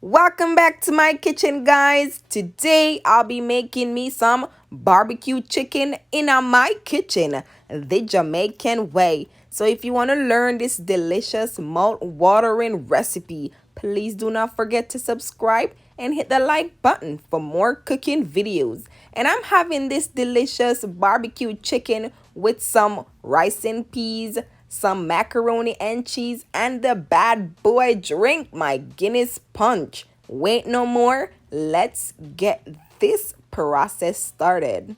Welcome back to my kitchen, guys. Today I'll be making me some barbecue chicken in my kitchen, the Jamaican way. So if you want to learn this delicious mouth-watering recipe, please do not forget to subscribe and hit the like button for more cooking videos. And I'm having this delicious barbecue chicken with some rice and peas, some macaroni and cheese, and the bad boy drink, my Guinness punch. Wait no more, let's get this process started.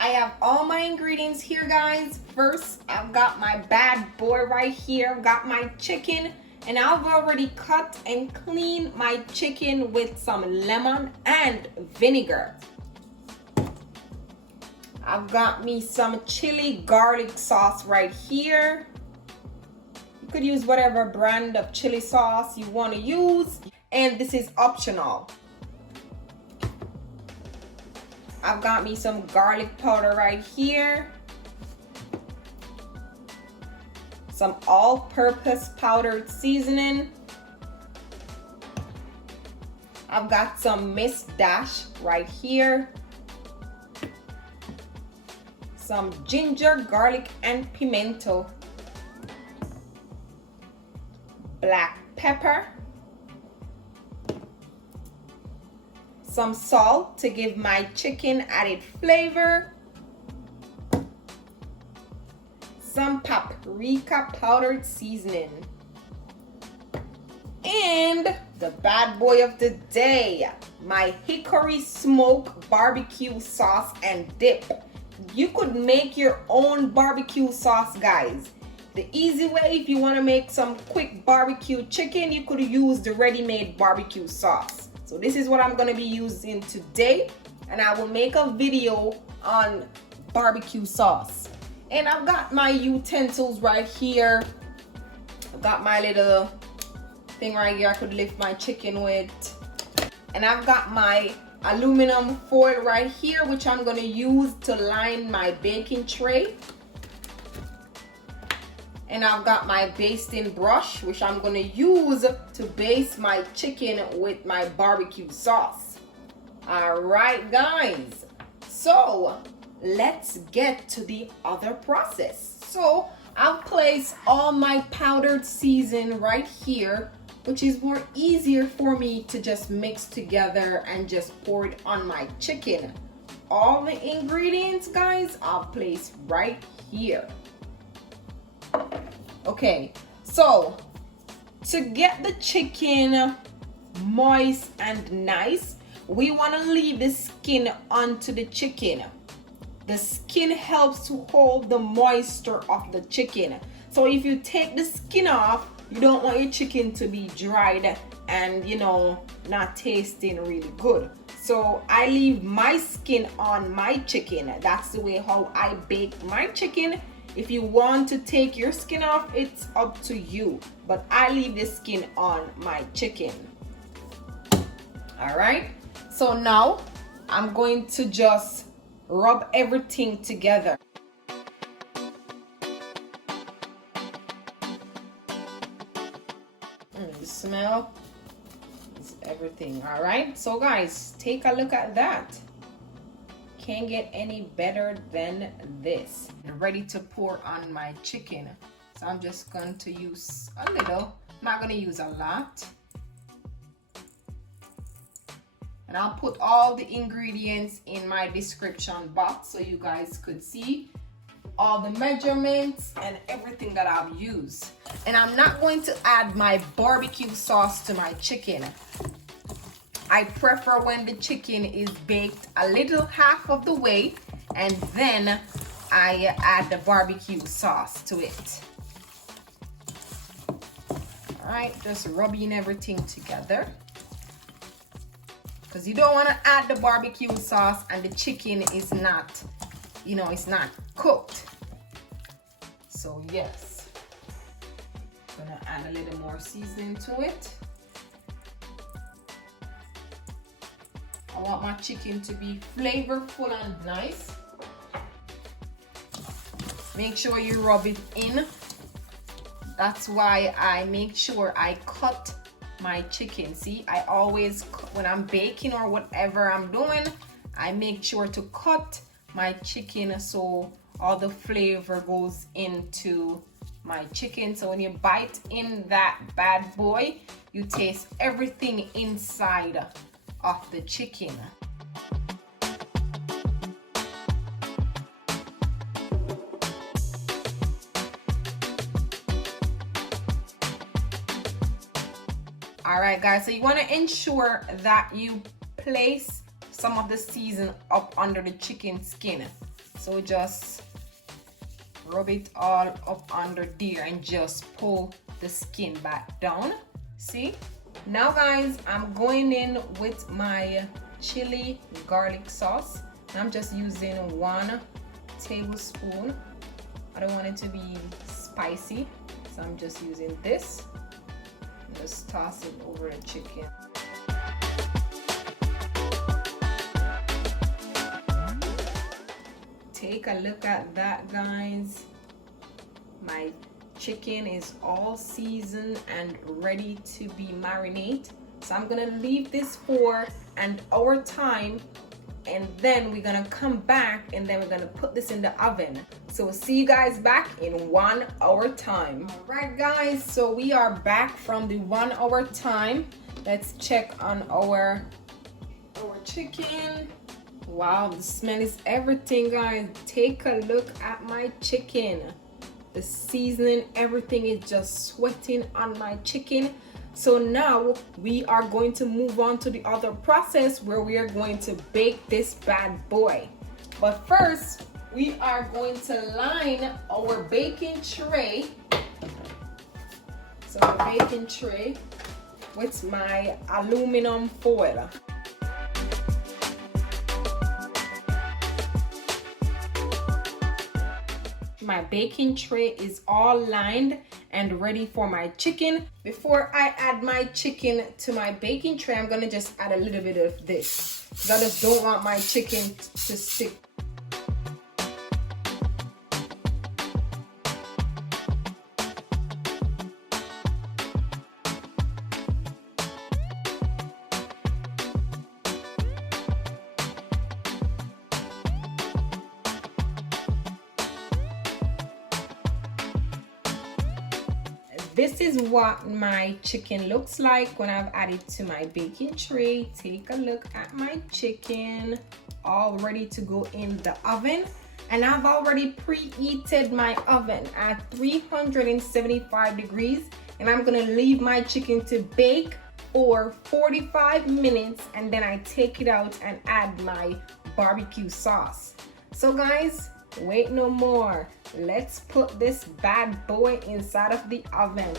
I have all my ingredients here, guys. First, I've got my bad boy right here. I've got my chicken, and I've already cut and cleaned my chicken with some lemon and vinegar. I've got me some chili garlic sauce right here. You could use whatever brand of chili sauce you want to use, and this is optional. I've got me some garlic powder right here, some all-purpose powdered seasoning. I've got some Miss Dash right here, some ginger, garlic, and pimento, black pepper, some salt to give my chicken added flavor, some paprika powdered seasoning, and the bad boy of the day, my hickory smoke barbecue sauce and dip. You could make your own barbecue sauce, guys. The easy way, if you want to make some quick barbecue chicken, you could use the ready-made barbecue sauce. So this is what I'm going to be using today, and I will make a video on barbecue sauce. And I've got my utensils right here. I've got my little thing right here I could lift my chicken with. And I've got my aluminum foil right here, which I'm going to use to line my baking tray. And I've got my basting brush, which I'm going to use to baste my chicken with my barbecue sauce. All right, guys. So let's get to the other process. So I'll place all my powdered season right here, which is more easier for me to just mix together and just pour it on my chicken. All the ingredients, guys, I'll place right here. Okay, so to get the chicken moist and nice, we want to leave the skin onto the chicken. The skin helps to hold the moisture of the chicken. So if you take the skin off, you don't want your chicken to be dried and, you know, not tasting really good. So I leave my skin on my chicken. That's the way how I bake my chicken. If you want to take your skin off, it's up to you. But I leave the skin on my chicken. All right. So now I'm going to just rub everything together. The smell is everything. All right. So guys, take a look at that. Can't get any better than this. I'm ready to pour on my chicken. So I'm just going to use a little. I'm not going to use a lot. And I'll put all the ingredients in my description box so you guys could see all the measurements and everything that I've used. And I'm not going to add my barbecue sauce to my chicken. I prefer when the chicken is baked a little half of the way, and then I add the barbecue sauce to it. All right, just rubbing everything together, because you don't want to add the barbecue sauce and the chicken is not, you know, it's not cooked. So yes, gonna add a little more seasoning to it. I want my chicken to be flavorful and nice. Make sure you rub it in. That's why I make sure I cut my chicken. See, I always, when I'm baking or whatever I'm doing, I make sure to cut my chicken so all the flavor goes into my chicken. So when you bite in that bad boy, you taste everything inside of the chicken. All right, guys, so you want to ensure that you place some of the season up under the chicken skin. So just rub it all up under there and just pull the skin back down. See? Now, guys, I'm going in with my chili garlic sauce. I'm just using 1 tablespoon. I don't want it to be spicy, so I'm just using this. Just toss it over the chicken. Take a look at that, guys. My chicken is all seasoned and ready to be marinated. So I'm gonna leave this for an hour time, and then we're gonna come back and then we're gonna put this in the oven. So we'll see you guys back in 1 hour time. All right, guys, so we are back from the 1 hour time. Let's check on our chicken. Wow, the smell is everything, guys. Take a look at my chicken. The seasoning, everything is just sweating on my chicken. So now we are going to move on to the other process where we are going to bake this bad boy. But first, we are going to line our baking tray. So the baking tray with my aluminum foil. My baking tray is all lined and ready for my chicken. Before I add my chicken to my baking tray, I'm gonna just add a little bit of this, because I just don't want my chicken to stick. This is what my chicken looks like when I've added to my baking tray. Take a look at my chicken, all ready to go in the oven. And I've already preheated my oven at 375 degrees. And I'm gonna leave my chicken to bake for 45 minutes. And then I take it out and add my barbecue sauce. So guys, wait no more. Let's put this bad boy inside of the oven.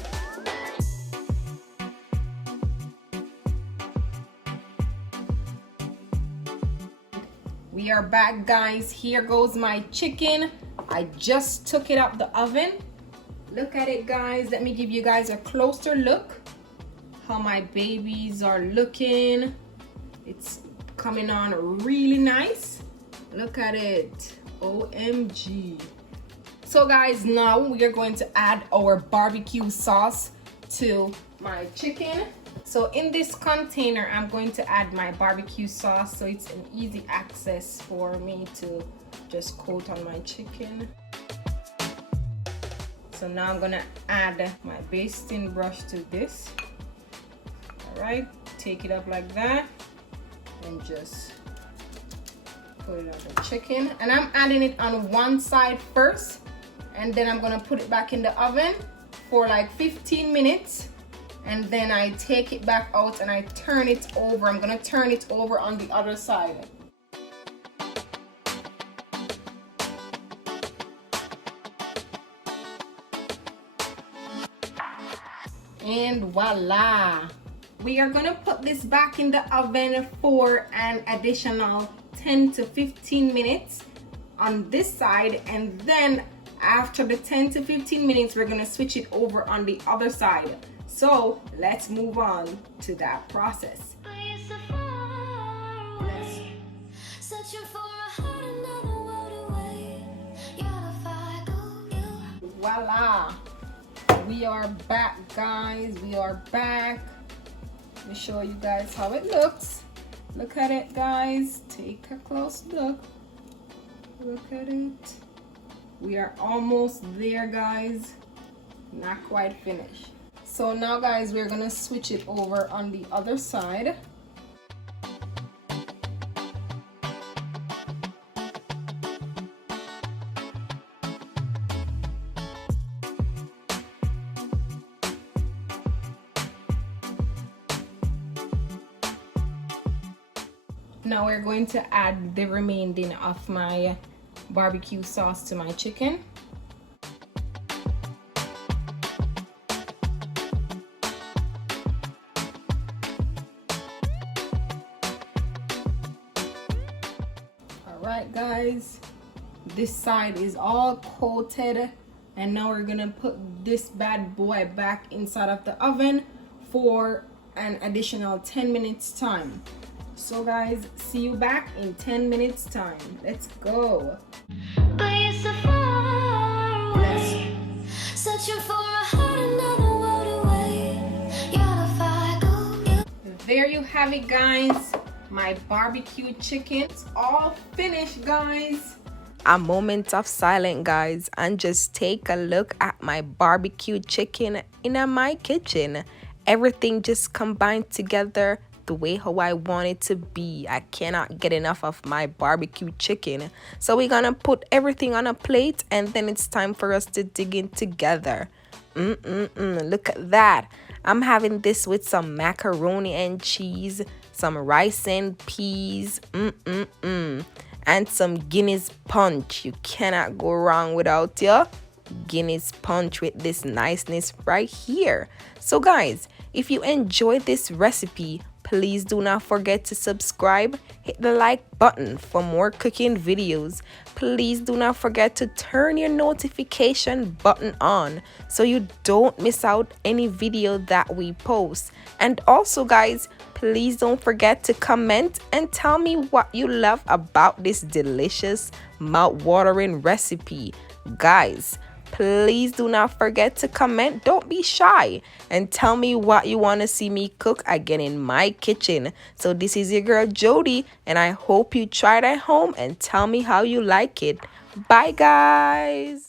We are back, guys. Here goes my chicken. I just took it out the oven. Look at it, guys. Let me give you guys a closer look how my babies are looking. It's coming on really nice. Look at it. OMG. So guys, now we are going to add our barbecue sauce to my chicken. So in this container, I'm going to add my barbecue sauce so it's an easy access for me to just coat on my chicken. So now I'm gonna add my basting brush to this. All right, take it up like that and just put it on the chicken. And I'm adding it on one side first, and then I'm gonna put it back in the oven for like 15 minutes. And then I take it back out and I turn it over. I'm gonna turn it over on the other side. And voila! We are gonna put this back in the oven for an additional 10 to 15 minutes on this side, and then after the 10 to 15 minutes we're gonna switch it over on the other side. So let's move on to that process. Voila! We are back, guys. We are back. Let me show you guys how it looks. Look at it, guys. Take a close look. Look at it. We are almost there, guys. Not quite finished. So now, guys, we're gonna switch it over on the other side. Now we're going to add the remaining of my barbecue sauce to my chicken. Alright guys, this side is all coated, and now we're gonna put this bad boy back inside of the oven for an additional 10 minutes time. So guys, see you back in 10 minutes time. Let's go. But you're so far away, searching for a heart another world away. You're the fire go. There you have it, guys. My barbecue chicken. It's all finished, guys. A moment of silence, guys, and just take a look at my barbecue chicken in my kitchen. Everything just combined together the way how I want it to be. I cannot get enough of my barbecue chicken. So we're gonna put everything on a plate, and then it's time for us to dig in together. Look at that. I'm having this with some macaroni and cheese, some rice and peas, and some Guinness punch. You cannot go wrong without your Guinness punch with this niceness right here. So guys, if you enjoyed this recipe, please do not forget to subscribe, hit the like button for more cooking videos. Please do not forget to turn your notification button on so you don't miss out any video that we post. And also guys, please don't forget to comment and tell me what you love about this delicious mouth-watering recipe. Guys, please do not forget to comment. Don't be shy, and tell me what you want to see me cook again in my kitchen. So this is your girl Jody, and I hope you try it at home and tell me how you like it. Bye guys.